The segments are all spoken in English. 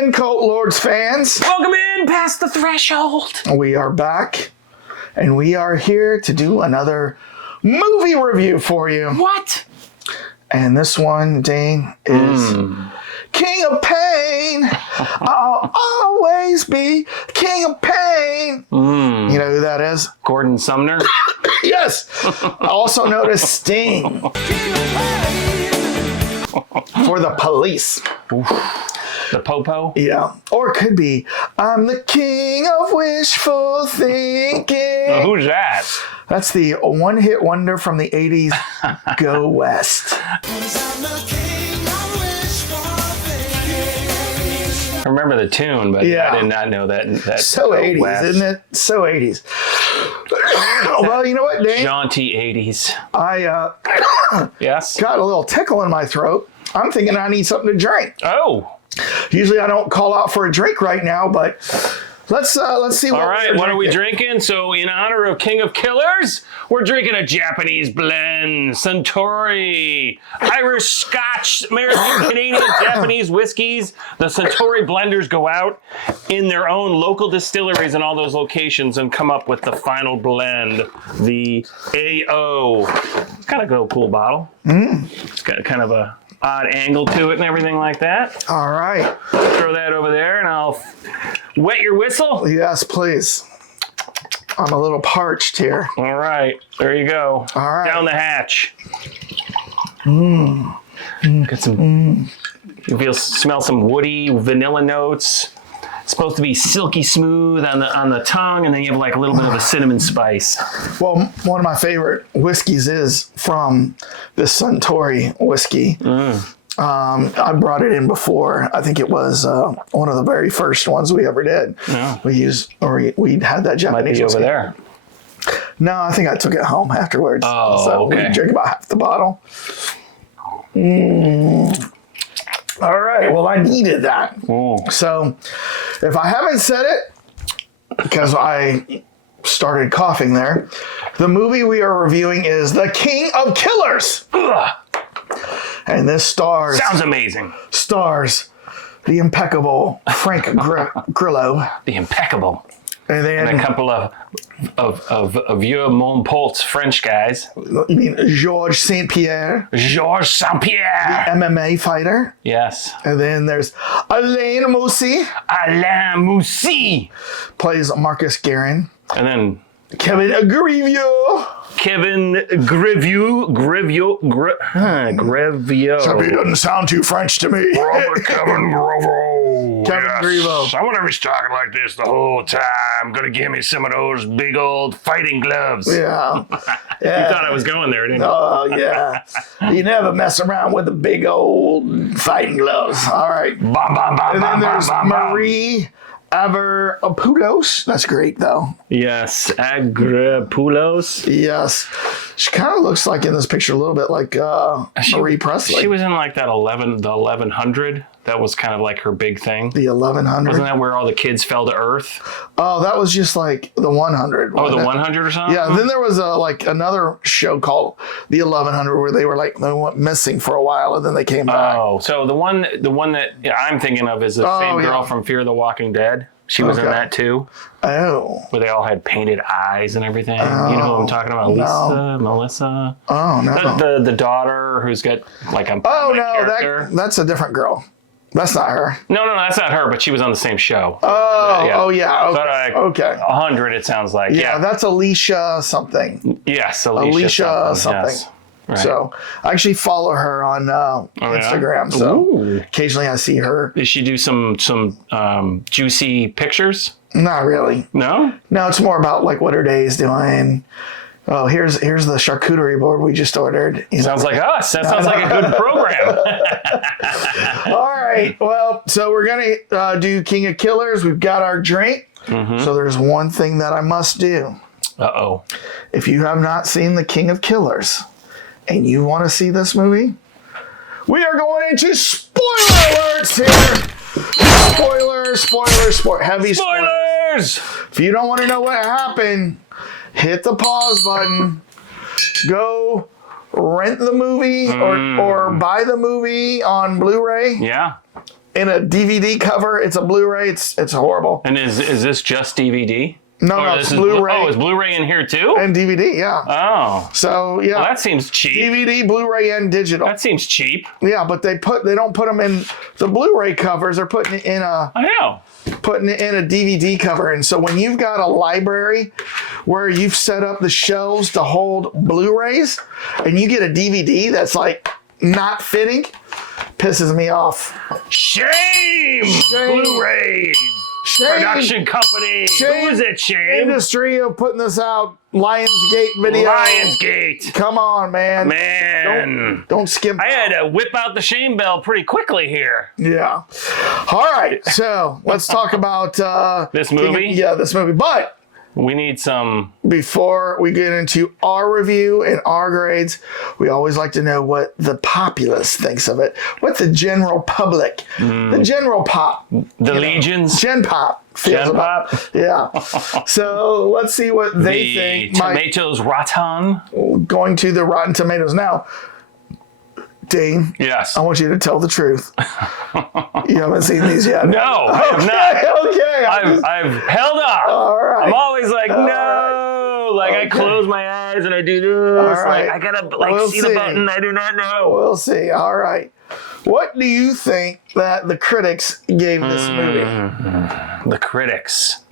in, Cult Lords fans. Welcome in past the threshold. We are back, and we are here to do another movie review for you. What? And this one, Dane, is King of Pain. I'll always be King of Pain. You know who that is? Gordon Sumner? Yes. Also known as Sting. For the Police. The Popo? Yeah. Or it could be, I'm the king of wishful thinking. Who's that? That's the one-hit wonder from the 80s, Go West. I remember the tune, but Yeah. I did not know that. So 80s, West. isn't it? So 80s. Well, you know what, Dane? Jaunty 80s. I Yes? got a little tickle in my throat. I'm thinking I need something to drink. Oh. Usually I don't call out for a drink right now, but let's see what. All right, what are we drinking? So in honor of King of Killers, we're drinking a Japanese blend, Suntory, Irish, Scotch, American, Canadian, Japanese whiskeys. The Suntory blenders go out in their own local distilleries in all those locations and come up with the final blend, the AO. It's kind of a cool bottle. It's got kind of a odd angle to it and everything like that. All right. Throw that over there and I'll wet your whistle. Yes, please. I'm a little parched here. All right, there you go. All right. Down the hatch. Got some. You smell some woody vanilla notes. It's supposed to be silky smooth on the tongue, and then you have like a little bit of a cinnamon spice. Well, one of my favorite whiskeys is from this Suntory whiskey. I brought it in before. I think it was one of the very first ones we ever did. No. We had that Japanese Might be whiskey. over there. No, I think I took it home afterwards. Oh, so okay. we drank about half the bottle. All right. Well, I needed that. So if I haven't said it, because I started coughing there, the movie we are reviewing is The King of Killers. Ugh. And this stars amazing. The impeccable Frank Grillo. The impeccable. And then And a couple of vieux Montpolt's French guys. you mean Georges St-Pierre, Georges St-Pierre. MMA fighter. Yes. And then there's Alain Moussi, Alain Moussi. plays Marcus Garan. And then Kevin Grevio. Kevin Grevio. It doesn't sound too French to me. Robert Kevin Grovo. Kevin Grevio. I wonder if he's talking like this the whole time. Gonna give me some of those big old fighting gloves. Yeah. You thought I was going there, didn't you? Oh, yeah. You never mess around with the big old fighting gloves. All right. Bam, bam, bam, And then bam, there's bam, bam, Marie Avramopoulos. That's great, though. Yes, Agripoulos. Yes. She kind of looks like in this picture a little bit like Marie Presley. She was in like that the 1100. That was kind of like her big thing. The 1100. Wasn't that where all the kids fell to earth? Oh, that was just like the 100. Oh, the wasn't it? 100 or something? Yeah, then there was another show called The 1100 where they went missing for a while and then they came back. Oh, so the one that I'm thinking of is the same girl from Fear the Walking Dead. She was in that too. Oh. Where they all had painted eyes and everything. You know who I'm talking about? Lisa, Melissa. Oh, no. The daughter who's got like a character. That's a different girl. That's not her. No, that's not her, but she was on the same show. Oh, yeah. Okay. 100, it sounds like. Yeah, that's Alicia something. Yes, Alicia something. Yes. Right. So I actually follow her on Instagram. So occasionally I see her. Did she do some juicy pictures? Not really. No? No, it's more about like what her day is doing. Oh, here's the charcuterie board we just ordered. Sounds like us. That sounds like a good program. All right. Well, so we're going to do King of Killers. We've got our drink. So there's one thing that I must do. Uh-oh. If If you have not seen The King of Killers and you want to see this movie, we are going into spoiler alerts here. Heavy spoilers. If you don't want to know what happened, hit the pause button. Go rent the movie or buy the movie on Blu-ray. Yeah. in a DVD cover. It's a Blu-ray. It's horrible. And is this just DVD? No, it's Blu-ray. Oh, is Blu-ray in here too? And DVD, yeah. Oh. So, yeah. Well, that seems cheap. DVD, Blu-ray, and digital. That seems cheap. Yeah, but they don't put them in the Blu-ray covers. They're putting it in a DVD cover. And so when you've got a library where you've set up the shelves to hold Blu-rays and you get a DVD that's like not fitting, pisses me off. Shame! Blu-ray production company. Who's it, Shame? Industry of putting this out. Lionsgate video. Lionsgate. Come on, man. Man. Don't skimp. I had to whip out the shame bell pretty quickly here. Yeah. All right. So let's talk about this movie. Yeah, this movie. But we need some. Before we get into our review and our grades, we always like to know what the populace thinks of it. What the general public, the general pop, the legions, Gen Pop. Gen Pop. Yeah. So let's see what they think. Tomatoes Rotten. Going to the Rotten Tomatoes now. Dean. Yes. I want you to tell the truth. You haven't seen these yet. No, I have not. Okay. I've held up. All right. I'm always like, no. Right. Like I close my eyes and I do this. All right. Like I gotta see the button. I do not know. We'll see. All right. What do you think that the critics gave this movie? The critics.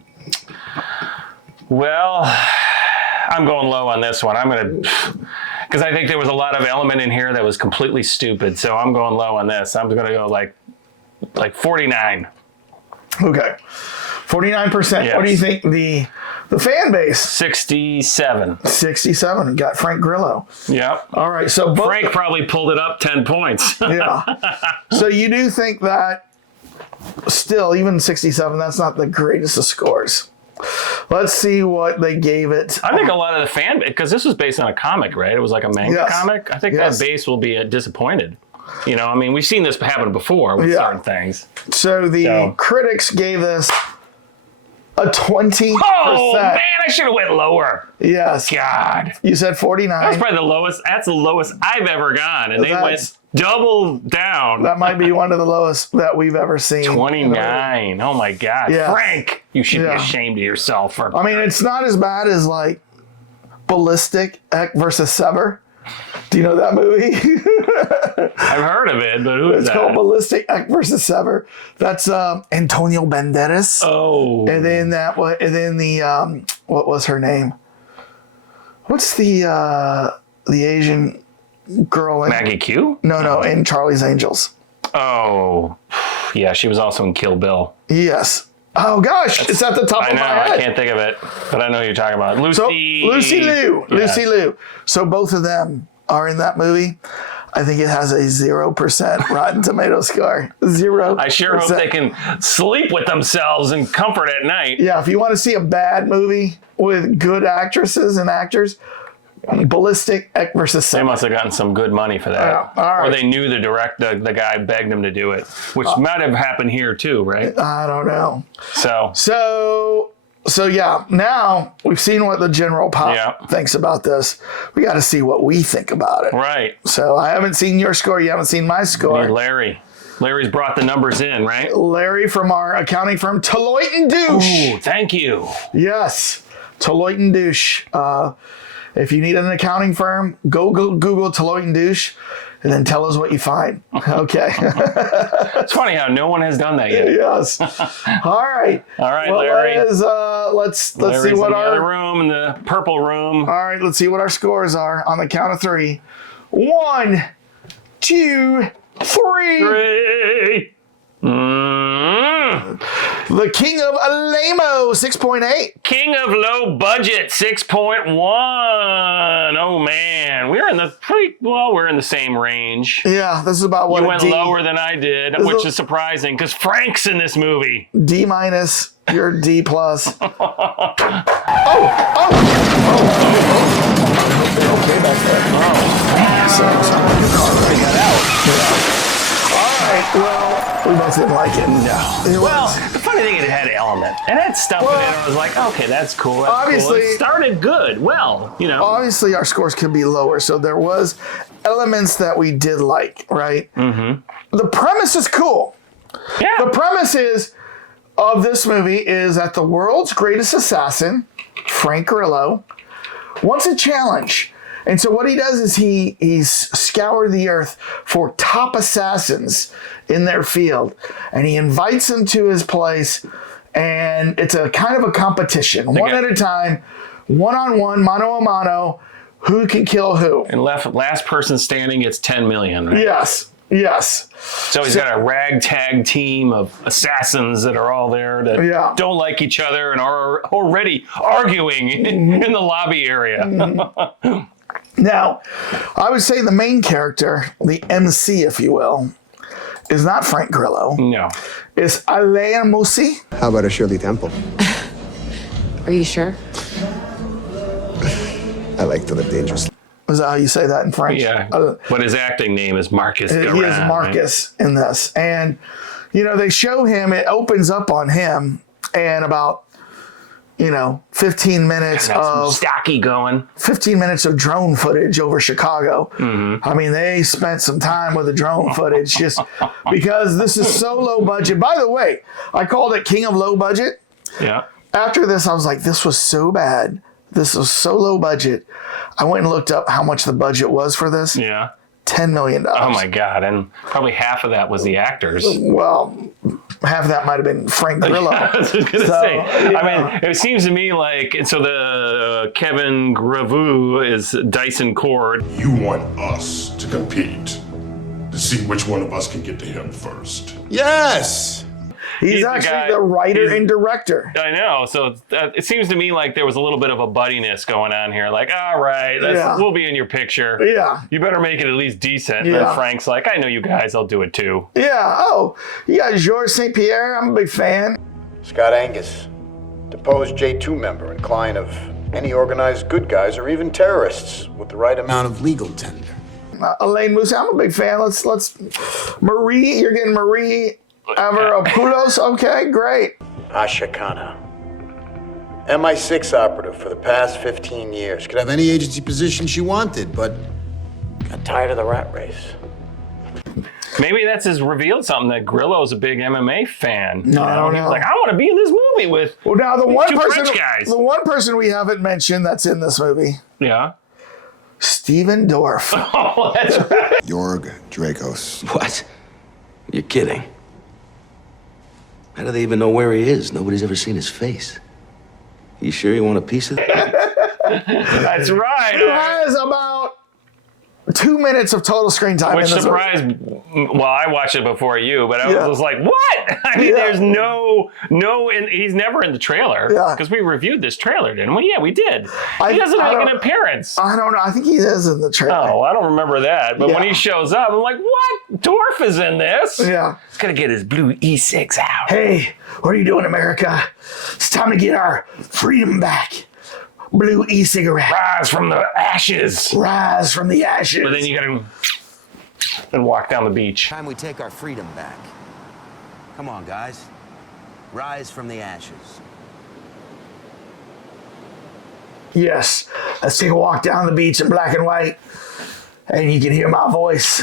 Well, I'm going low on this one. I'm going to, because I think there was a lot of element in here that was completely stupid. So I'm going low on this. I'm going to go like 49. Okay. 49%. Yes. What do you think the fan base? 67. 67. You got Frank Grillo. Yep. All right. So Frank probably pulled it up 10 points. Yeah. So you do think that still, even 67, that's not the greatest of scores. Let's see what they gave it. I think a lot of the fan, because this was based on a comic, right? It was like a manga comic. I think that base will be disappointed. You know, I mean, we've seen this happen before with certain things. So the critics gave this a 20%. Oh, man, I should have went lower. Yes. God. You said 49. That's probably the lowest. That's the lowest I've ever gone. And they went double down. That might be one of the lowest that we've ever seen. 29. Oh, my God. Yeah. Frank, you should be ashamed of yourself. For I mean, it's not as bad as like Ballistic Eck versus Sever. Do you know that movie? I've heard of it, but who is that? It's called Ballistic Eck versus Sever. That's Antonio Banderas. Oh. And then what was her name? What's the Asian girl in Maggie Q? No, in Charlie's Angels. Oh. Yeah, she was also in Kill Bill. Yes. Oh gosh, it's at the top of my head. I can't think of it, but I know who you're talking about. Lucy Liu. Yeah. Lucy Liu. So both of them are in that movie. I think it has a 0% Rotten Tomato score. 0%. I sure hope they can sleep with themselves in comfort at night. Yeah, if you want to see a bad movie with good actresses and actors, Ballistic Eck versus Sever. They must have gotten some good money for that. Yeah, all right. Or they knew the guy begged them to do it, which might have happened here too, right? I don't know. So yeah, now we've seen what the general pop thinks about this. We got to see what we think about it. Right. So I haven't seen your score. You haven't seen my score. Need Larry. Larry's brought the numbers in, right? Larry from our accounting firm, Deloitte and Douche. Ooh, thank you. Yes, Deloitte and Douche. If you need an accounting firm, go Google Deloitte and Douche, and then tell us what you find. Okay. It's funny how no one has done that yet. Yes. All right. All right, well, Larry. Let's see what in our the other room, in the purple room. All right. Let's see what our scores are on the count of 3. 1, 2, 3. The King of Alamo, 6.8. King of Low Budget, 6.1. Oh man, we're in the same range. Yeah, this is about what you went lower than I did, which is surprising because Frank's in this movie. D-, you're D+. Oh. Okay back there. Oh. So your car already got out. Yeah. All right, well, we both didn't like it. No. Well, the funny thing is it had an element. It had stuff in it, and I was like, okay, that's cool. Obviously, it started good. Well, you know. Obviously, our scores could be lower, so there was elements that we did like, right? Mm-hmm. The premise is cool. Yeah. The premise of this movie is that the world's greatest assassin, Frank Grillo, wants a challenge. And so what he does is he's scoured the earth for top assassins in their field. And he invites them to his place. And it's a kind of a competition. One at a time, one-on-one, mano-a-mano, who can kill who. And last person standing gets 10 million, right? Yes. So he's got a ragtag team of assassins that are all there that don't like each other and are already arguing in the lobby area. Now, I would say the main character, the MC, if you will, is not Frank Grillo. No. It's Alain Moussi. How about a Shirley Temple? Are you sure? I like to live dangerously. Is that how you say that in French? Yeah. But his acting name is Marcus Garan. He is Marcus in this. And, they show him, it opens up on him, and about, 15 minutes of stocky going. 15 minutes of drone footage over Chicago. I mean, they spent some time with the drone footage just because this is so low budget. By the way, I called it King of Low Budget. Yeah. After this, I was like, this was so bad. This was so low budget. I went and looked up how much the budget was for this. Yeah. $10 million. Oh my God. And probably half of that was the actors. Well, half of that might have been Frank Grillo. I was going to say. Yeah. I mean, it seems to me like, so the Kevin Gravu is Dyson Cord. You want us to compete to see which one of us can get to him first. Yes! He's actually the writer and director. I know. So it seems to me like there was a little bit of a buddiness going on here. Like, all right, we'll be in your picture. Yeah. You better make it at least decent. Yeah. And Frank's like, I know you guys. I'll do it too. Yeah. Oh, you got Georges St-Pierre. I'm a big fan. Scott Angus, deposed J2 member and client of any organized good guys or even terrorists with the right amount of legal tender. Alain Moussi. I'm a big fan. Let's. Marie, you're getting Marie Avramopoulos. Okay, great. Asha Khanna, MI6 operative for the past 15 years. Could have any agency position she wanted, but got tired of the rat race. Maybe that's his revealed something that Grillo's a big MMA fan. No, I don't know. He's like, I want to be in this movie with now the one two person, French guys. the one person we haven't mentioned that's in this movie, Yeah. Steven Dorff. Oh, that's right. Jorg Dracos. What? You're kidding. How do they even know where he is? Nobody's ever seen his face. You sure you want a piece of that? That's right. He has about 2 minutes of total screen time. Which in this surprised, well, I watched it before you, but I was like, what? I mean, there's no, he's never in the trailer. Yeah. Because we reviewed this trailer, didn't we? Yeah, we did. He doesn't make an appearance. I don't know. I think he is in the trailer. Oh, I don't remember that. But when he shows up, I'm like, what? Dorff is in this? Yeah. He's going to get his blue E6 out. Hey, what are you doing, America? It's time to get our freedom back. Blue e-cigarette. Rise from the ashes. Rise from the ashes. But then you got to and walk down the beach. Time we take our freedom back. Come on, guys. Rise from the ashes. Yes. Let's take a walk down the beach in black and white. And you can hear my voice.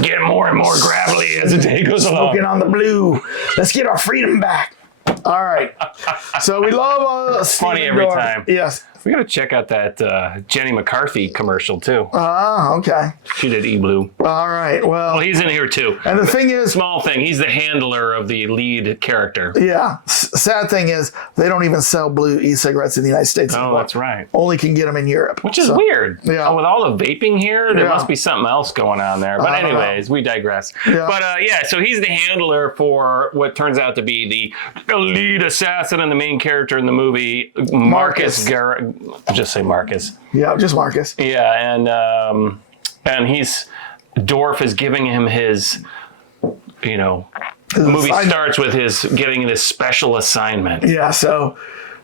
Get more and more gravelly as the day goes along. Smoking on the blue. Let's get our freedom back. All right. So we love funny every time. Yes. We got to check out that Jenny McCarthy commercial too. Okay. She did E-Blue. All right. Well, he's in here too. And the thing is, small thing, he's the handler of the lead character. Yeah. Sad thing is, they don't even sell blue e-cigarettes in the United States anymore. Oh, that's right. Only can get them in Europe. Which is weird. Yeah. Oh, with all the vaping here, there must be something else going on there. But anyways, we digress. Yeah. But so he's the handler for what turns out to be the lead assassin and the main character in the movie, Marcus Garan. Just say Marcus. Yeah, just Marcus. Yeah, and he's Dorff is giving him his, the movie starts with his getting this special assignment. Yeah,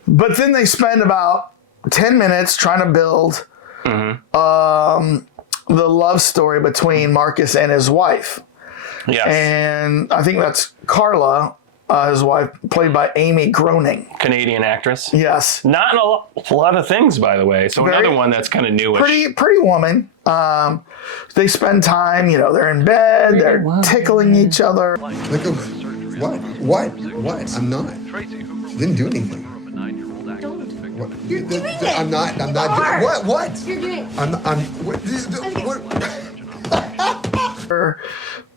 but then they spend about 10 minutes trying to build the love story between Marcus and his wife. Yes. And I think that's Carla, his wife, played by Amy Groening. Canadian actress. Yes. Not in a lot of things, by the way. So another one that's kind of newish. Pretty woman. They spend time, they're in bed, they're tickling each other. Look at What? I'm not. Didn't do anything. What? I'm not. What? You're doing.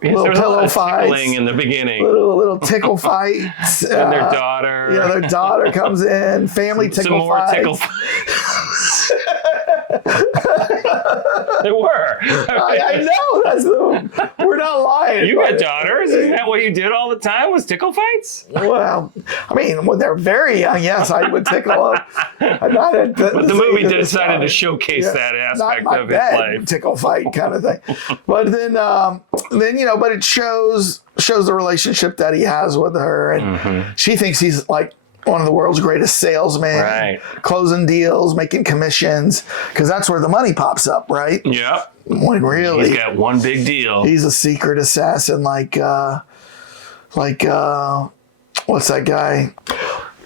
Little pillow fights in the beginning. little tickle fights. And their daughter. Yeah, their daughter comes in. Family tickle Some more fights. tickle fights. They were. I know. We're not lying. You got daughters? Isn't that what you did all the time? Was tickle fights? Well, I mean, when they're very young, yes, I would tickle them. But the movie decided to showcase that aspect not of my his bed life. tickle fight kind of thing. But then but it shows the relationship that he has with her, and she thinks he's like one of the world's greatest salesmen, Right. closing deals, making commissions, because that's where the money pops up, right? Yep. When really He's got one big deal. he's a secret assassin, like what's that guy?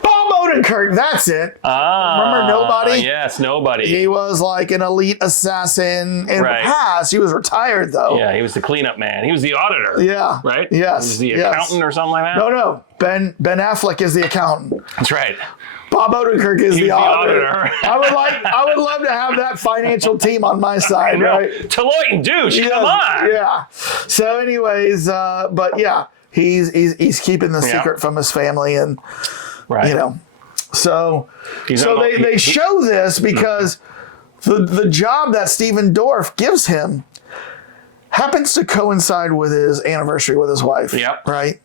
Bob Odenkirk, that's it. Remember Nobody? Yes, Nobody. He was like an elite assassin in Right. the past. He was retired though. Yeah, he was the cleanup man. He was the auditor. Yeah. Right? Yes. He was the yes. accountant or something like that? No. Ben Affleck is the accountant. That's right. Bob Odenkirk is He's the the auditor. auditor. I would love to have that financial team on my side, right? Deloitte and douche, Yes, come on. Yeah. So anyways, but yeah, he's keeping the secret from his family, and Right. So He's they show this because the job that Stephen Dorff gives him happens to coincide with his anniversary with his wife. Yep. Right.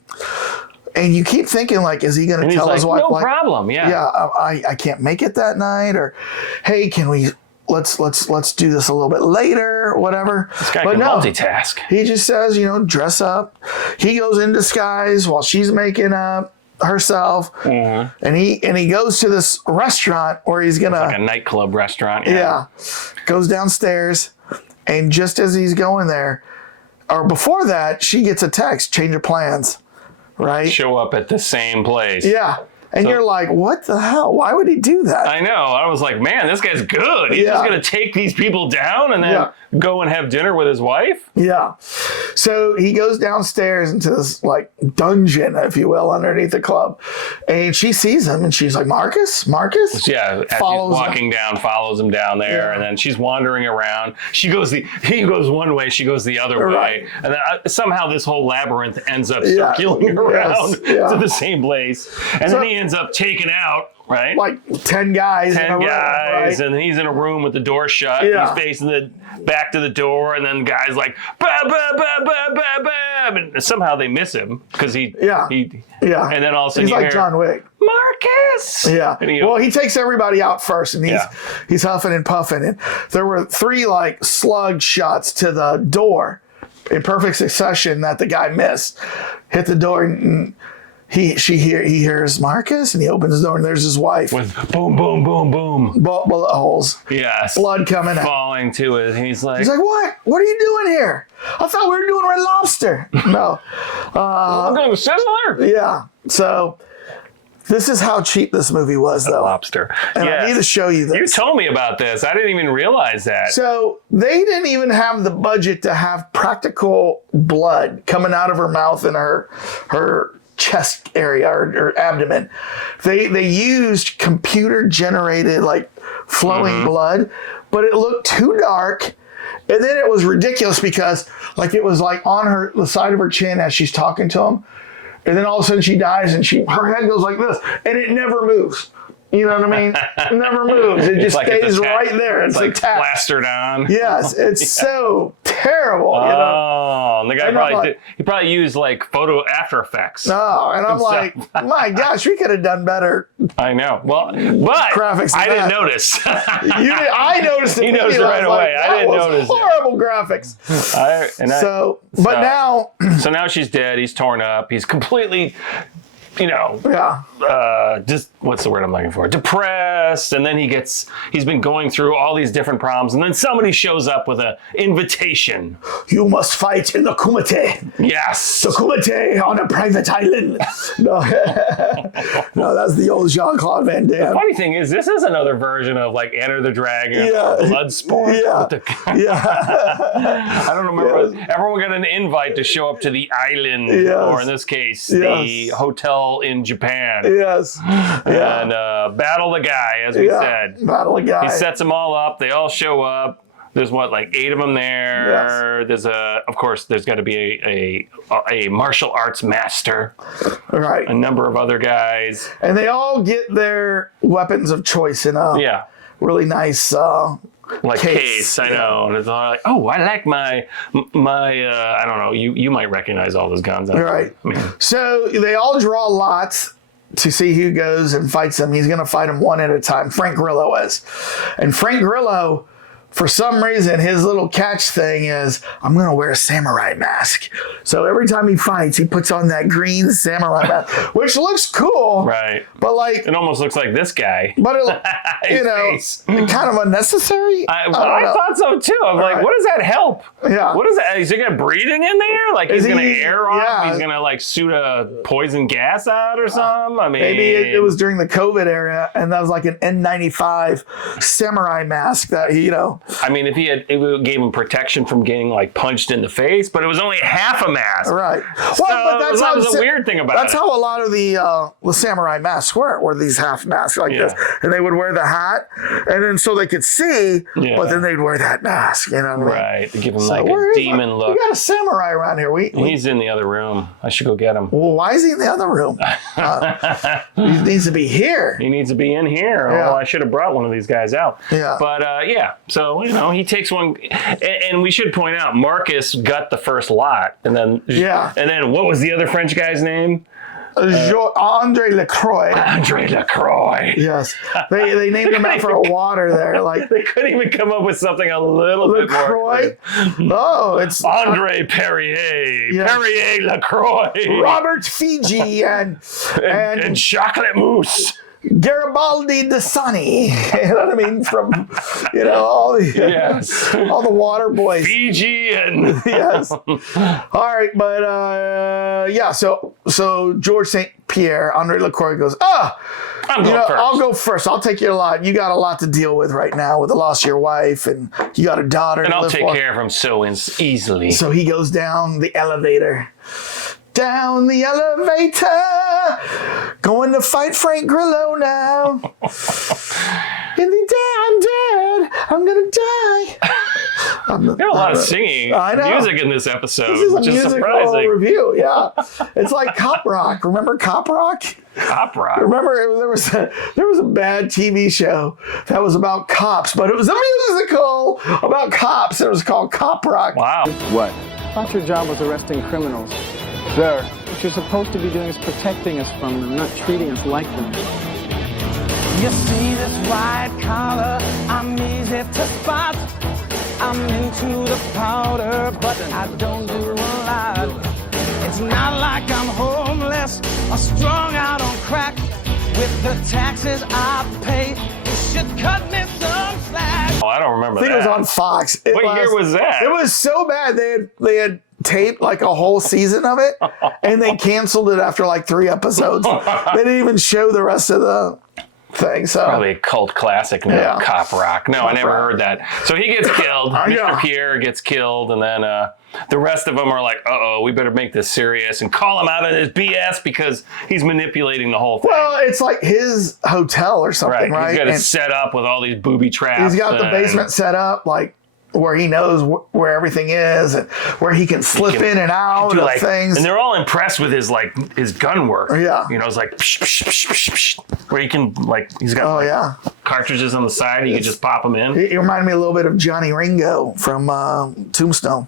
And you keep thinking, like, is he going to And tell he's his like, wife, no problem, yeah. I can't make it that night, or hey, can we let's do this a little bit later, or whatever. This guy but can no, multitask. he just says, dress up. He goes in disguise while she's making up herself, and he goes to this restaurant where he's gonna Like a nightclub restaurant. goes downstairs, and just as he's going there, or before that, she gets a text, change of plans, right? Show up at the same place. Yeah. And you're like, what the hell? Why would he do that? I know. I was like, man, this guy's good. He's just going to take these people down and then go and have dinner with his wife? Yeah. So he goes downstairs into this like dungeon, if you will, underneath the club. And she sees him and she's like, Marcus? Yeah. As he's walking down, follows him down there. And then she's wandering around. He goes one way, she goes the other way. And then somehow this whole labyrinth ends up circling around to the same place. And then he ends up taken out, right? Like 10 guys. 10 room, guys, right? and then he's in a room with the door shut. Yeah. He's facing the back to the door, and then guys like, bah, bah, bah, bah, bah, bah. And somehow they miss him because he. And then all of a sudden he's like hear, John Wick. Marcus! Yeah. And He takes everybody out first, and he's huffing and puffing. And there were 3 like slug shots to the door in perfect succession that the guy missed. Hit the door, and he hears Marcus, and he opens the door, and there's his wife with boom, boom, boom, boom, bullet holes. Yes, blood coming out, falling to it. He's like, what? What are you doing here? I thought we were doing Red Lobster. No, I'm going to Sizzler. Yeah. So this is how cheap this movie was, though. Lobster. And I need to show you this. You told me about this. I didn't even realize that. So they didn't even have the budget to have practical blood coming out of her mouth and her chest area or abdomen. They used computer generated like flowing blood, but it looked too dark. And then it was ridiculous because like it was like on the side of her chin as she's talking to him. And then all of a sudden she dies and her head goes like this and it never moves. You know what I mean? It never moves. It just stays right there. It's like attached. plastered on. Yes, it's so terrible. Oh, and the guy probably used like photo After Effects. No, and I'm like, my gosh, we could have done better. I know. Well, but graphics. I didn't notice. I noticed it. He noticed it right away. I didn't notice horrible graphics. So now she's dead. He's torn up. He's completely, just what's the word I'm looking for? Depressed. And then he's been going through all these different problems. And then somebody shows up with an invitation. You must fight in the Kumite. Yes. The Kumite on a private island. No. No, that's the old Jean-Claude Van Damme. Funny thing is, this is another version of like Enter the Dragon, or Bloodsport. I don't remember. Everyone got an invite to show up to the island, or in this case, the hotel in Japan. And battle the guy, as we said. Battle the guy. He sets them all up. They all show up. There's what, like 8 of them there. There's of course, there's got to be a martial arts master. Right. A number of other guys. And they all get their weapons of choice in a really nice case. I know. And it's all like, oh, I like my I don't know. You might recognize all those guns. Right. I mean, so they all draw lots to see who goes and fights them. He's going to fight them one at a time. Frank Grillo is. And Frank Grillo, for some reason, his little catch thing is, I'm going to wear a samurai mask. So every time he fights, he puts on that green samurai mask, which looks cool. Right. But like, it almost looks like this guy. But kind of unnecessary. I thought so too. I'm like, what does that help? Yeah. What is that? Is he got breathing in there? Like he's going to air off? Yeah. He's going to like shoot a poison gas out or something? I mean, maybe it was during the COVID era, and that was like an N95 samurai mask that he, I mean, if it gave him protection from getting like punched in the face, but it was only half a mask. Right. So Well, but that's that was a weird thing about That's it. how a lot of the samurai masks were these half masks like this, and they would wear the hat, and then so they could see, but then they'd wear that mask. You know what I mean? Right. To give him like a demon look. We got a samurai around here. He's in the other room. I should go get him. Well, why is he in the other room? He needs to be here. He needs to be in here. Yeah. Oh, I should have brought one of these guys out. Yeah. But so he takes one, and we should point out Marcus got the first lot, and then what was the other French guy's name? Andre Lacroix. Andre Lacroix. Yes, they named him after a water there. Like they couldn't even come up with something a little bit more. No, it's Andre Perrier. Yes. Perrier Lacroix. Robert Fiji and Chocolate Mousse. Garibaldi Dasani. You know what I mean? From all the all the water boys. Fiji and yes. All right, but so George St-Pierre, Andre Lacroix goes, I'll go first. I'll take your lot. You got a lot to deal with right now with the loss of your wife, and you got a daughter. And I'll take care of him so easily. So he goes down the elevator. Down the elevator, going to fight Frank Grillo now. In the day I'm dead, I'm gonna die. Got a lot of singing music in this episode, this is which a is musical surprising. review. Yeah, it's like Cop Rock. Remember Cop Rock? Cop Rock. Remember there was a bad TV show that was about cops, but it was a musical about cops. It was called Cop Rock. Wow. What? I thought your job was arresting criminals. Sir. What you're supposed to be doing is protecting us from them, not treating us like them. You see this white collar, I'm easy to spot. I'm into the powder, but I don't do a lot. It's not like I'm homeless or strung out on crack. With the taxes I pay, you should cut me some slack. Oh, I don't remember that. I think it was on Fox. What year was that? It was so bad. They had taped like a whole season of it, and they canceled it after like 3 episodes. They didn't even show the rest of the thing. So probably a cult classic now, Cop Rock. No, I never heard that. So he gets killed. Mr. Pierre gets killed, and then the rest of them are like, we better make this serious and call him out on his BS because he's manipulating the whole thing. Well, it's like his hotel or something, right? He's got it set up with all these booby traps. He's got the basement set up like where he knows where everything is and where he can slip in and out of things. And they're all impressed with his gun work. Yeah. It's like psh, psh, psh, psh, psh, where he can he's got cartridges on the side. You can just pop them in. He reminded me a little bit of Johnny Ringo from Tombstone.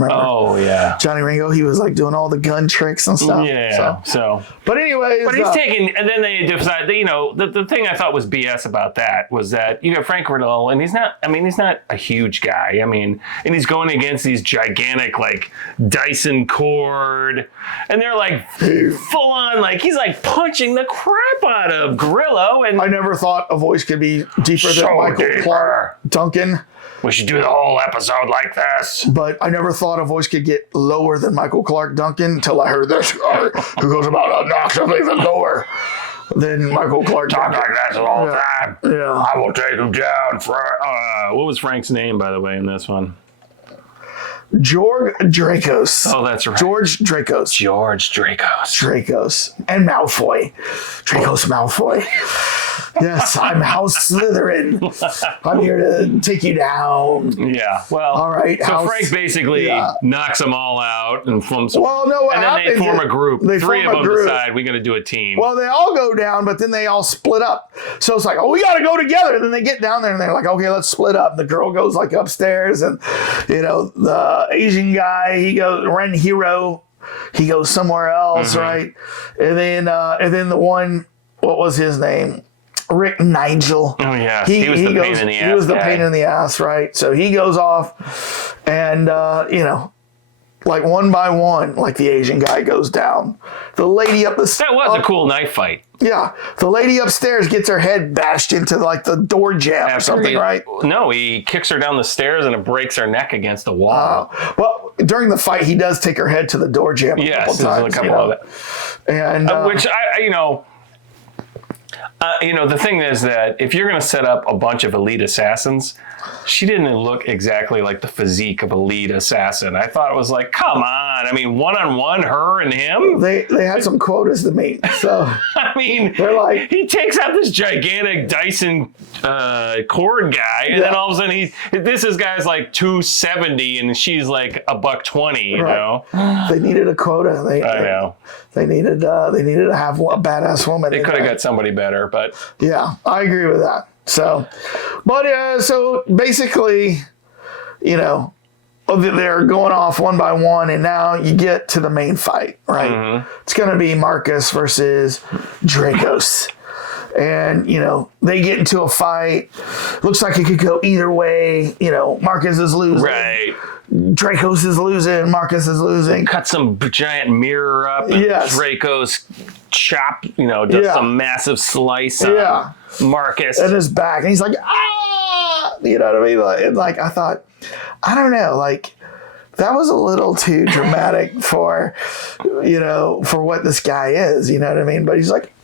Remember? Oh yeah, Johnny Ringo. He was like doing all the gun tricks and stuff. Yeah. So. But anyways. But he's taking, and then they decide. The thing I thought was BS about that was that you got Frank Riddle, and he's not a huge guy. I mean, and he's going against these gigantic like Dyson cord, and they're like full on like he's like punching the crap out of Grillo. And I never thought a voice could be deeper than Michael Clark Duncan. We should do the whole episode like this. But I never thought a voice could get lower than Michael Clark Duncan until I heard this guy who goes about obnoxiously lower than Michael Clark Talk Duncan. like that all the time. Yeah. I will take you down. What was Frank's name, by the way, in this one? George Dracos. Oh, that's right. George Dracos. George Dracos. Dracos. And Malfoy. Dracos Malfoy. Yes, I'm House Slytherin. I'm here to take you down. Yeah, well, all right. So Frank basically knocks them all out and forms. Well, no, what and then they happens form is a group. they Three form of a them group. decide we're going to do a team. Well, they all go down, but then they all split up. So it's like, oh, we got to go together. Then they get down there and they're like, okay, let's split up. The girl goes like upstairs, and the Asian guy, Ren Hero, he goes somewhere else, right? And then the one, what was his name? Rick Nigel. Oh yeah, he was the pain in the ass. He was the pain in the ass, right? So he goes off, and like one by one, like the Asian guy goes down. The lady up the that was a cool knife fight. Yeah, the lady upstairs gets her head bashed into like the door jamb or something, right? No, he kicks her down the stairs and it breaks her neck against the wall. Well, during the fight, he does take her head to the door jamb a couple times. A couple of it. And which the thing is that if you're going to set up a bunch of elite assassins, she didn't look exactly like the physique of a lead assassin. I thought it was like, come on. I mean, one-on-one, her and him? They had some quotas to meet. So I mean, they're like, he takes out this gigantic Dyson cord guy, and then all of a sudden this guy's like 270, and she's like $120, you know? They needed a quota. I know. They needed to have a badass woman. They could have got somebody better, but yeah, I agree with that. So, but so basically, they're going off one by one, and now you get to the main fight, right? Mm-hmm. It's going to be Marcus versus Dracos. And, they get into a fight. Looks like it could go either way. Marcus is losing. Right. Dracos is losing. Marcus is losing. Cut some giant mirror up. And Dracos chop, does some massive slice on Marcus. And his back. And he's like, ah! You know what I mean? Like I thought, I don't know, like, that was a little too dramatic for what this guy is. You know what I mean? But he's like,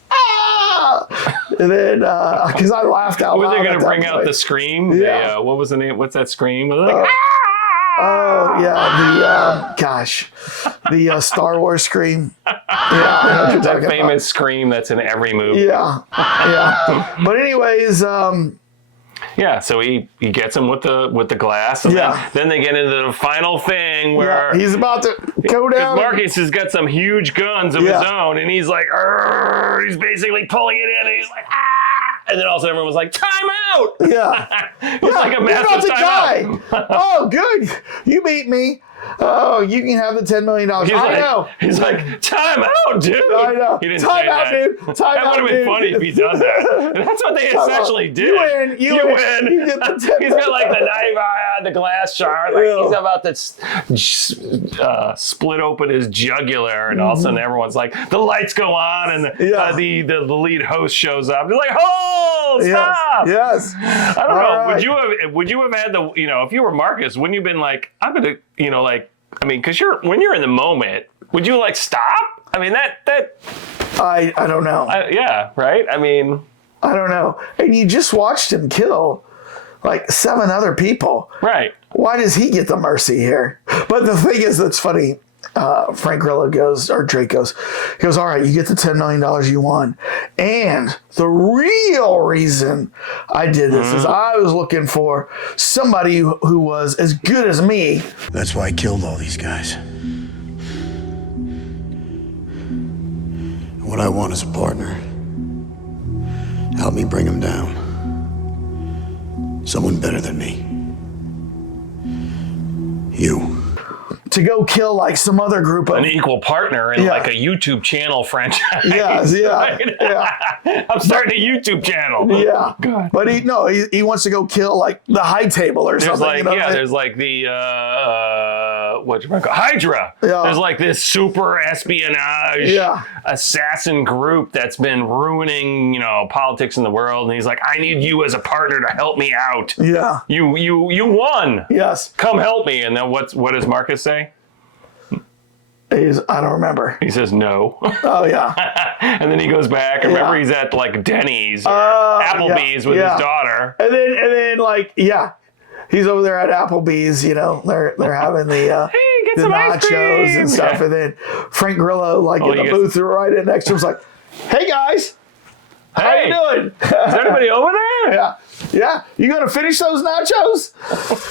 and then, because I laughed out loud. Were they going to bring out the scream? Yeah. What was the name? What's that scream? Was it like, oh, yeah. The Star Wars scream. Yeah. That famous scream that's in every movie. Yeah. But anyways, so he gets him with the glass. And then they get into the final thing where he's about to go down. Marcus has got some huge guns of his own, and he's like, he's basically pulling it in, and he's like, and then all of a sudden everyone was like, time out! Yeah. It was like a massive time out. Oh, good. You beat me. Oh, you can have the $10 million. I know. He's like, time out, dude. I know. He didn't time say out, that. Dude. Time that out, would have been funny if he done that. And that's what they essentially did. You win. You win. You get the $10 He's got like the knife on the glass jar. Like he's about to split open his jugular, and all of a sudden everyone's like, the lights go on, and the lead host shows up. He's like, oh, stop. Yes. I don't know. Right. Would you have had the, if you were Marcus, wouldn't you have been like, I'm going to, because when you're in the moment, would you stop? I mean, that. I don't know. Yeah, right? I mean. I don't know. And you just watched him kill 7 other people. Right. Why does he get the mercy here? But the thing is that's funny. Frank Grillo Drake goes, all right, you get the $10 million you won. And the real reason I did this is I was looking for somebody who was as good as me. That's why I killed all these guys. What I want is a partner. Help me bring them down. Someone better than me. You. to go kill like some other group of an equal partner in like a YouTube channel franchise. I'm starting a YouTube channel. Yeah. God. But he wants to go kill like the High Table or something. Like, there's like the Hydra. Yeah. There's like this super espionage assassin group that's been ruining, politics in the world. And he's like, I need you as a partner to help me out. Yeah. You won. Yes. Come help me. And then what does Marcus say? I don't remember. He says no. Oh yeah. And then he goes back. Remember, he's at like Denny's or Applebee's with his daughter. And then he's over there at Applebee's. They're having the get the some ice nachos cream. and stuff. And then Frank Grillo in the booth right in next to him was like, "Hey guys, how you doing? Is anybody over there?" Yeah. You gonna finish those nachos?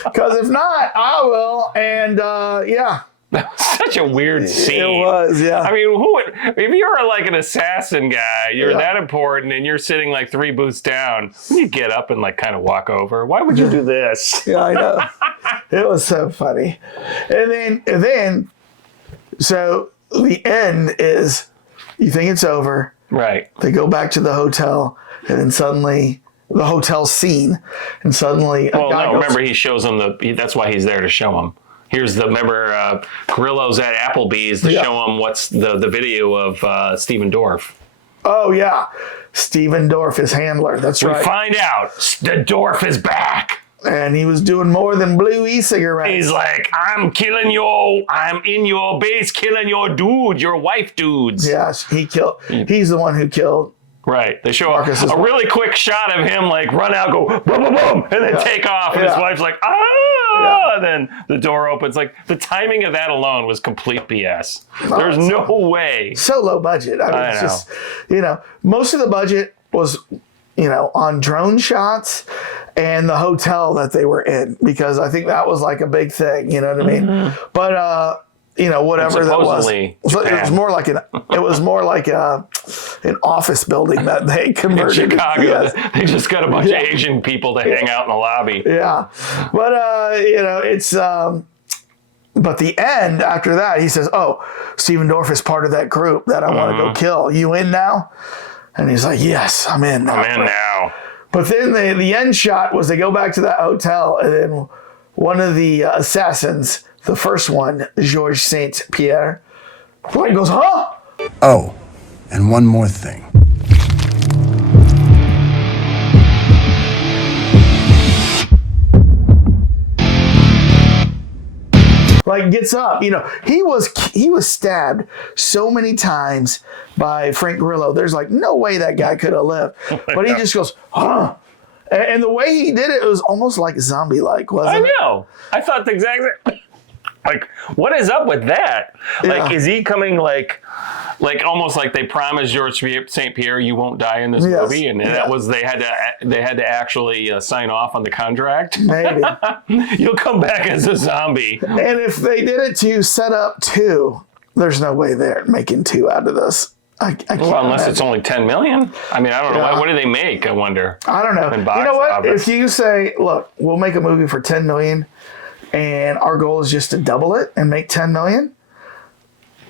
Because if not, I will. And That was such a weird scene. It was, yeah. I mean, if you're like an assassin guy, you're that important, and you're sitting like 3 booths down, you get up and like kind of walk over. Why would you do this? Yeah, I know. It was so funny. And then, so the end is, you think it's over. Right. They go back to the hotel, and then suddenly the hotel scene, and suddenly remember he shows them that's why he's there, to show them. Here's Grillo's at Applebee's to show him what's the video of Steven Dorff. Oh, yeah. Steven Dorff, his handler. That's right. We find out the Dorff is back. And he was doing more than blue e-cigarettes. He's like, I'm in your base killing your wife dudes. Yes, he's the one who killed. Right. They show a really quick shot of him like run out, go boom, boom, boom, and then take off. And his wife's like, and then the door opens. Like, the timing of that alone was complete BS. There's no way. So low budget. I mean, it's just, most of the budget was, on drone shots and the hotel that they were in, because I think that was like a big thing. You know what I mean? Mm-hmm. But, whatever that was. It was more like an office building that they converted. In Chicago, yes. They just got a bunch of Asian people to hang out in the lobby. Yeah, but it's. But the end after that, he says, "Oh, Steven Dorff is part of that group that I want to go kill. You in now?" And he's like, "Yes, I'm in now." I'm in now. But then the end shot was they go back to that hotel, and then one of the assassins. The first one, Georges St-Pierre, goes, huh? Oh, and one more thing. Gets up. He was stabbed so many times by Frank Grillo. There's no way that guy could have lived. But he just goes, huh? And the way he did it was almost like zombie-like, wasn't it? I know. I thought the exact same. What is up with that? Is he coming almost like they promised Georges St-Pierre, you won't die in this movie, and that was they had to actually sign off on the contract. Maybe you'll come back as a zombie. And if they did it to set up 2, there's no way they're making 2 out of this. I can't unless it's only 10 million. I mean, I don't know. What do they make? I wonder. I don't know. You know what? Office. If you say, look, we'll make a movie for 10 million. And our goal is just to double it and make 10 million.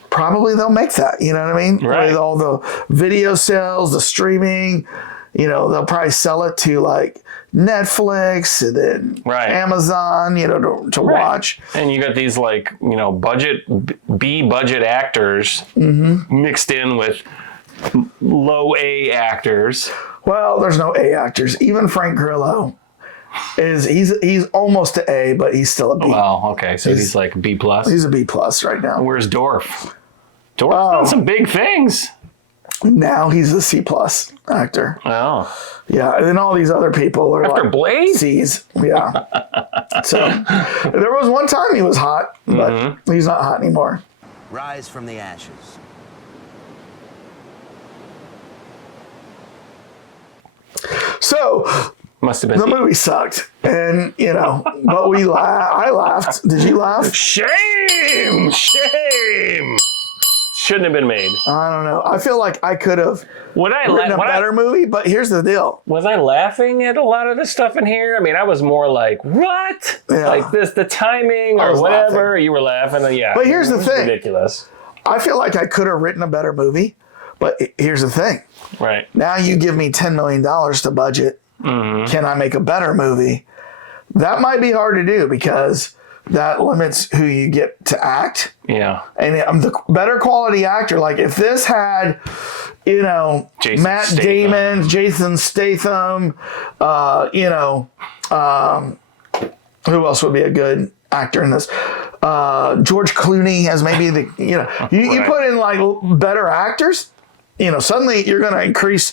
Probably they'll make that. You know what I mean? Right. With all the video sales, the streaming, they'll probably sell it to Netflix and then Amazon, to watch. And you got these B-budget actors mixed in with low A actors. Well, there's no A actors. Even Frank Grillo. He's almost an A, but he's still a B. Well, okay, so he's like B plus. He's a B plus right now. Where's Dorff? Dorff's done some big things. Now he's a C plus actor. Oh, yeah, and then all these other people are after Blade C's. Yeah. So there was one time he was hot, but he's not hot anymore. Rise from the ashes. So. Must have been the movie sucked, and but I laughed. Did you laugh? Shame! shouldn't have been made. I don't know. I feel like I could have written a better movie, but here's the deal. Was I laughing at a lot of the stuff in here? I mean, I was more like, what? Yeah. Like the timing or whatever. Laughing. You were laughing. Yeah. But here's the thing. Ridiculous. I feel like I could have written a better movie, but here's the thing. Right. Now you give me $10 million to budget. Mm-hmm. Can I make a better movie? That might be hard to do because that limits who you get to act. Yeah. And I'm the better quality actor. Like if this had, Matt Damon, Jason Statham, who else would be a good actor in this? George Clooney as maybe you put in like better actors, suddenly you're going to increase,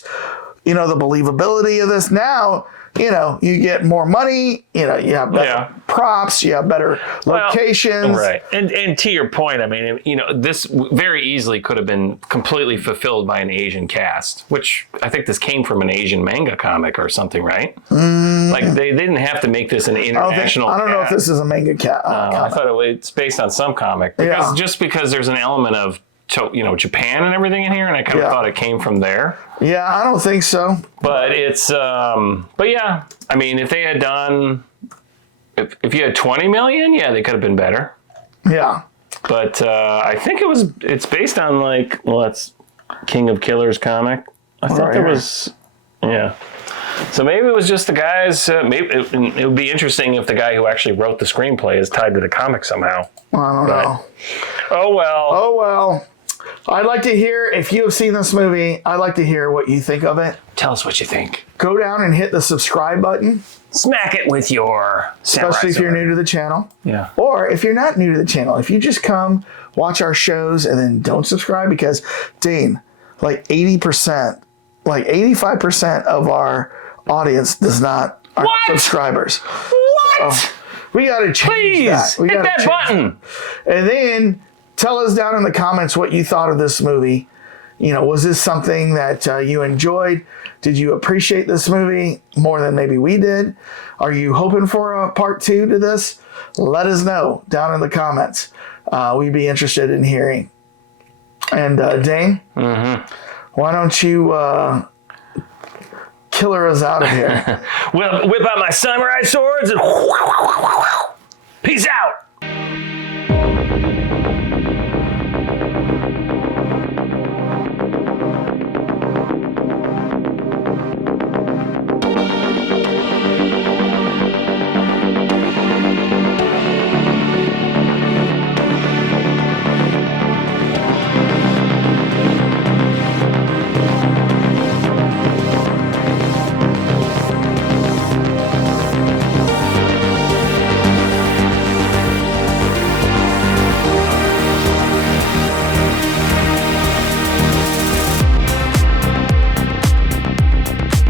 the believability of this. Now, you get more money, you have better props, you have better locations. Right. And to your point, I mean, this very easily could have been completely fulfilled by an Asian cast, which I think this came from an Asian manga comic or something, right? Like they didn't have to make this an international I don't know if this is a manga comic. I thought it's based on some comic. Just because there's an element of Japan and everything in here, and I kind of thought it came from there. Yeah, I don't think so. But it's, but yeah, I mean, if they had done, if you had 20 million, yeah, they could have been better. Yeah. But I think it's based on it's King of Killers comic. I thought there was, yeah. So maybe it was just the guys, maybe it would be interesting if the guy who actually wrote the screenplay is tied to the comic somehow. I don't know. Oh, well. Oh, well. I'd like to hear, if you have seen this movie, I'd like to hear what you think of it. Tell us what you think. Go down and hit the subscribe button. Smack it with your especially if you're new to the channel. Yeah. Or if you're not new to the channel, if you just come, watch our shows, and then don't subscribe, because, Dane, like 80%, like 85% of our audience are not subscribers. What? So we got to change that. We hit that button. And then tell us down in the comments what you thought of this movie. Was this something that you enjoyed? Did you appreciate this movie more than maybe we did? Are you hoping for a part 2 to this? Let us know down in the comments. We'd be interested in hearing. And Dane, why don't you killer us out of here? Well, whip out my samurai swords and